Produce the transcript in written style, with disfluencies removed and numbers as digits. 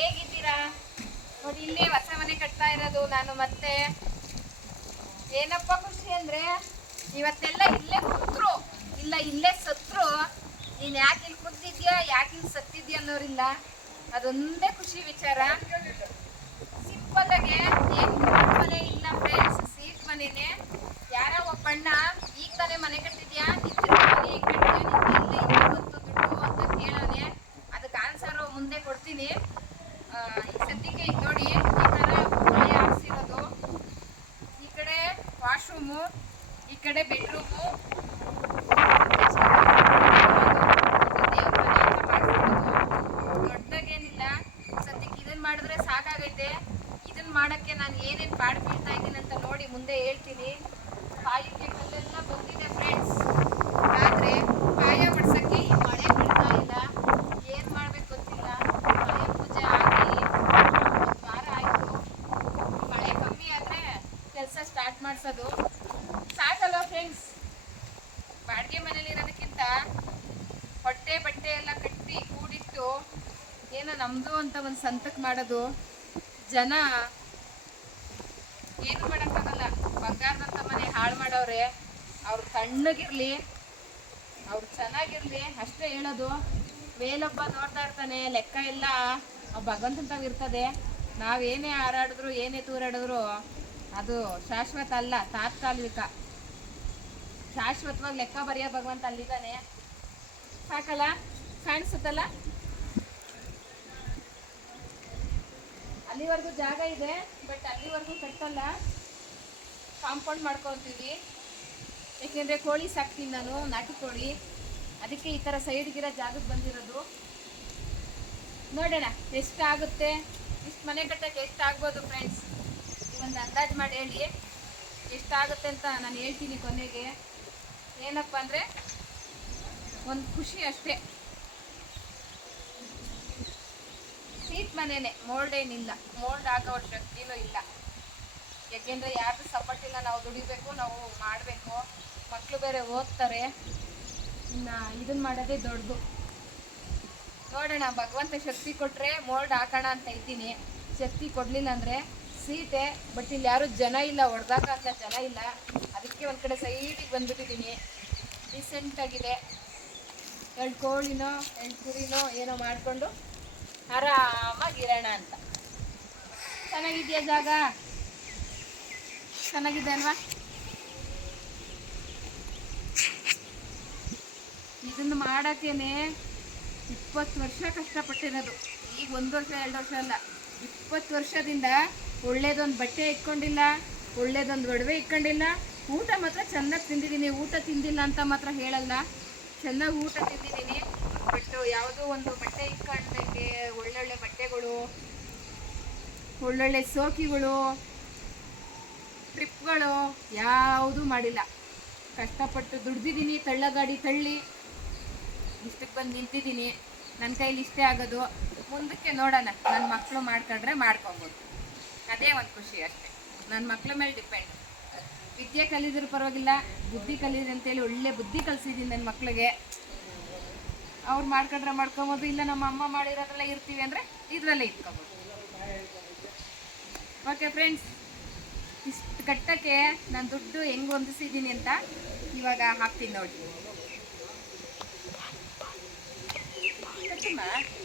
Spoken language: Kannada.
ಹೇಗಿದ್ದೀರಾ? ನೋಡಿ ಇಲ್ಲೇ ಹೊಸ ಮನೆ ಕಟ್ತಾ ಇರೋದು ನಾನು. ಮತ್ತೆ ಏನಪ್ಪ ಖುಷಿ ಅಂದ್ರೆ ಇವತ್ತೆಲ್ಲ ಇಲ್ಲೇ ಕೂತ್ರು ಇಲ್ಲ ಇಲ್ಲೇ ಸತ್ರು, ನೀನ್ ಯಾಕೆ ಇಲ್ಲಿ ಕೂತಿದ್ಯಾ ಯಾಕೆ ಇಲ್ಲಿ ಸತ್ತಿದ್ಯಾ ಅನ್ನೋರಿಲ್ಲ. ಅದೊಂದೇ ಖುಷಿ ವಿಚಾರ. ಸಿಂಪಲ್ ಆಗಿ ಏನ್ ಮನೆ ಇಲ್ಲ ಫ್ರೆಂಡ್ಸ್, ಸೀಟ್ ಮನೆನೆ. ಯಾರೋ ಒಬ್ಬಣ್ಣ ಈಗ ತಾನೇ ಮನೆ ಕಟ್ಟಿದ್ಯಾ, ಮನೆ ಕಟ್ಟಿದ್ಯಾ, ಬಂತು ದುಡ್ಡು ಅಂತ ಕೇಳೋನೆ. ಅದಕ್ಕೆ ಆನ್ಸರು ಮುಂದೆ ಕೊಡ್ತೀನಿ. ಈ ಸದ್ಯಕ್ಕೆ ಈಗ ನೋಡಿ ಈ ತರ ಮಳೆ ಹಾಕ್ಸಿರೋದು. ಈ ಕಡೆ ವಾಶ್ರೂಮು, ಈ ಕಡೆ ಬೆಡ್ರೂಮು, ದೊಡ್ಡಗೇನಿಲ್ಲ. ಸದ್ಯಕ್ಕೆ ಇದನ್ನ ಮಾಡಿದ್ರೆ ಸಾಕಾಗೈತೆ. ಇದನ್ನ ಮಾಡಕ್ಕೆ ನಾನು ಏನೇನು ಪಾಡು ಬೀಳ್ತಾ ಇದ್ದೀನಿ ಅಂತ ನೋಡಿ ಮುಂದೆ ಹೇಳ್ತೀನಿ. ಕಾಯಕ್ಕೆ ಕಲ್ಲೆಲ್ಲ ಬಂದಿದೆ ಫ್ರೆಂಡ್ಸ್, ಆದ್ರೆ ಕಾಯ ಬಿಡ್ಸಕ್ಕೆ ಈ ಮಳೆ ಬಿಡ್ತಾ ಇಲ್ಲ. ಏನ್ ಮಾಡ್ಬೇಕು ಗೊತ್ತಿಲ್ಲ. ಕಾಯ ಪೂಜೆ ಆಗಿ 1 ವಾರ ಆಯ್ತು. ಮಳೆ ಕಮ್ಮಿ ಆದ್ರೆ ಕೆಲಸ ಸ್ಟಾರ್ಟ್ ಮಾಡ್ಸೋದು. ಸಾಕಲ್ವ ಫ್ರೆಂಡ್ಸ್? ಬಾಡಿಗೆ ಮನೇಲಿ ಇರೋದಕ್ಕಿಂತ ಹೊಟ್ಟೆ ಬಟ್ಟೆ ಎಲ್ಲ ಕಟ್ಟಿ ಕೂಡಿಟ್ಟು ಏನೋ ನಮ್ದು ಅಂತ ಒಂದು ಸಂತಕ್ಕೆ ಮಾಡೋದು. ಜನ ಏನು ಮಾಡೋಕ್ಕಾಗಲ್ಲ. ಬಂಗಾರದಂತ ಮನೆ ಹಾಳು ಮಾಡೋರೆ. ಅವ್ರು ತಣ್ಣಗಿರ್ಲಿ, ಅವ್ರು ಚೆನ್ನಾಗಿರ್ಲಿ ಅಷ್ಟೇ ಹೇಳೋದು. ಮೇಲೊಬ್ಬ ನೋಡ್ತಾ ಇರ್ತಾನೆ, ಲೆಕ್ಕ ಎಲ್ಲ ಭಗವಂತಂತಾವ್ ಇರ್ತದೆ. ನಾವೇನೇ ಹಾರಾಡಿದ್ರು ಏನೇ ತೂರಾಡಿದ್ರು ಅದು ಶಾಶ್ವತ ಅಲ್ಲ, ತಾತ್ಕಾಲಿಕ. ಶಾಶ್ವತವಾಗಿ ಲೆಕ್ಕ ಬರೆಯೋ ಭಗವಂತ ಅಲ್ಲಿದ್ದಾನೆ. ಸಾಕಲ್ಲ? ಕಾಣಿಸುತ್ತಲ್ಲ? ಅಲ್ಲಿವರೆಗೂ ಜಾಗ ಇದೆ, ಬಟ್ ಅಲ್ಲಿವರೆಗೂ ಕಟ್ಟಲ್ಲ, ಕಾಂಪೌಂಡ್ ಮಾಡ್ಕೊತೀವಿ. ಏಕೆಂದರೆ ಕೋಳಿ ಸಾಕ್ತೀನಿ ನಾನು, ನಾಟಿ ಕೋಳಿ. ಅದಕ್ಕೆ ಈ ಥರ ಸೈಡ್ಗಿರೋ ಜಾಗಕ್ಕೆ ಬಂದಿರೋದು. ನೋಡೋಣ ಎಷ್ಟಾಗುತ್ತೆ. ಇಷ್ಟು ಮನೆ ಕಟ್ಟಕ್ಕೆ ಎಷ್ಟಾಗ್ಬೋದು ಫ್ರೆಂಡ್ಸ್? ಒಂದು ಅಂದಾಜು ಮಾಡಿ ಹೇಳಿ ಎಷ್ಟಾಗುತ್ತೆ ಅಂತ ನಾನು ಹೇಳ್ತೀನಿ ಕೊನೆಗೆ. ಏನಪ್ಪ ಅಂದರೆ ಒಂದು ಖುಷಿ ಅಷ್ಟೇ. ಸೀಟ್ ಮನೆಯೇ, ಮೋಲ್ಡ್ ಏನಿಲ್ಲ. ಮೋಲ್ಡ್ ಆಗೋ ಶಕ್ತಿನೂ ಇಲ್ಲ. ಯಾಕೆಂದರೆ ಯಾರ್ದು ಸಪೋರ್ಟ್ ಇಲ್ಲ. ನಾವು ದುಡಿಬೇಕು, ನಾವು ಮಾಡಬೇಕು. ಮಕ್ಕಳು ಬೇರೆ ಓದ್ತಾರೆ. ಇನ್ನು ಇದನ್ನು ಮಾಡೋದೇ ದೊಡ್ಡದು. ನೋಡೋಣ, ಭಗವಂತ ಶಕ್ತಿ ಕೊಟ್ಟರೆ ಮೋಲ್ಡ್ ಹಾಕೋಣ ಅಂತ ಇದ್ದೀನಿ. ಶಕ್ತಿ ಕೊಡಲಿಲ್ಲ ಅಂದರೆ ಸೀಟೆ. ಬಟ್ ಇಲ್ಲಿ ಯಾರೂ ಜನ ಇಲ್ಲ, ಹೊಡೆದಾಗ ಅಂತ ಜನ ಇಲ್ಲ. ಅದಕ್ಕೆ ಒಂದು ಕಡೆ ಸೈಡಿಗೆ ಬಂದುಬಿಟ್ಟಿದ್ದೀನಿ. ರೀಸೆಂಟಾಗಿದೆ. 2 ಕೋಳಿನೋ 2 ಕುರಿನೋ ಏನೋ ಮಾಡಿಕೊಂಡು ಆರಾಮಾಗಿರೋಣ ಅಂತ. ಚೆನ್ನಾಗಿದೆಯಾ ಜಾಗ? ಚೆನ್ನಾಗಿದೆ ಅಲ್ವಾ? ಇದನ್ನು ಮಾಡೋಕ್ಕೇನೆ 20 ವರ್ಷ ಕಷ್ಟಪಟ್ಟಿರೋದು. ಈಗ 1 ವರ್ಷ 2 ವರ್ಷ ಅಲ್ಲ, 20 ವರ್ಷದಿಂದ ಒಳ್ಳೇದೊಂದು ಬಟ್ಟೆ ಇಟ್ಕೊಂಡಿಲ್ಲ, ಒಳ್ಳೇದೊಂದು ಒಡವೆ ಇಟ್ಕೊಂಡಿಲ್ಲ. ಊಟ ಮಾತ್ರ ಚೆನ್ನಾಗಿ ತಿಂದಿದ್ದೀನಿ. ಊಟ ತಿಂದಿಲ್ಲ ಅಂತ ಮಾತ್ರ ಹೇಳಲ್ಲ, ಚೆನ್ನಾಗಿ ಊಟ ತಿಂದಿದ್ದೀನಿ. ಬಟ್ ಯಾವುದೋ ಒಂದು ಬಟ್ಟೆ ಇಟ್ಕೊಂಡಕ್ಕೆ ಒಳ್ಳೊಳ್ಳೆ ಬಟ್ಟೆಗಳು, ಒಳ್ಳೊಳ್ಳೆ ಸೋಕಿಗಳು, ಟ್ರಿಪ್ಗಳು ಯಾವುದೂ ಮಾಡಿಲ್ಲ. ಕಷ್ಟಪಟ್ಟು ದುಡ್ದಿದ್ದೀನಿ, ತಳ್ಳಗಾಡಿ ತಳ್ಳಿ ಇಷ್ಟಕ್ಕೆ ಬಂದು ನಿಂತಿದ್ದೀನಿ. ನನ್ನ ಕೈಲಿ ಇಷ್ಟೇ ಆಗೋದು. ಮುಂದಕ್ಕೆ ನೋಡೋಣ, ನನ್ನ ಮಕ್ಕಳು ಮಾಡ್ಕೊಂಡ್ರೆ ಮಾಡ್ಕೊಬೋದು. ಅದೇ ಒಂದು ಖುಷಿ ಅಷ್ಟೇ. ನನ್ನ ಮಕ್ಕಳ ಮೇಲೆ ಡಿಪೆಂಡ್. ವಿದ್ಯೆ ಕಲಿದ್ರು ಪರವಾಗಿಲ್ಲ, ಬುದ್ಧಿ ಕಲೀರಿ ಅಂತೇಳಿ ಒಳ್ಳೆ ಬುದ್ಧಿ ಕಲಿಸಿದ್ದೀನಿ ನನ್ನ ಮಕ್ಕಳಿಗೆ. ಅವ್ರು ಮಾಡ್ಕೊಂಡ್ರೆ ಮಾಡ್ಕೊಬೋದು, ಇಲ್ಲ ನಮ್ಮ ಅಮ್ಮ ಮಾಡಿರೋದ್ರಲ್ಲೇ ಇರ್ತೀವಿ ಅಂದರೆ ಇದರಲ್ಲೇ ಇಟ್ಕೊಬೋದು. ಓಕೆ ಫ್ರೆಂಡ್ಸ್, ಇಷ್ಟು ಕಟ್ಟಕ್ಕೆ ನಾನು ದುಡ್ಡು ಹೆಂಗೆ ಹೊಂದಿಸಿದ್ದೀನಿ ಅಂತ ಇವಾಗ ಹಾಕ್ತೀನಿ ನೋಡಿ.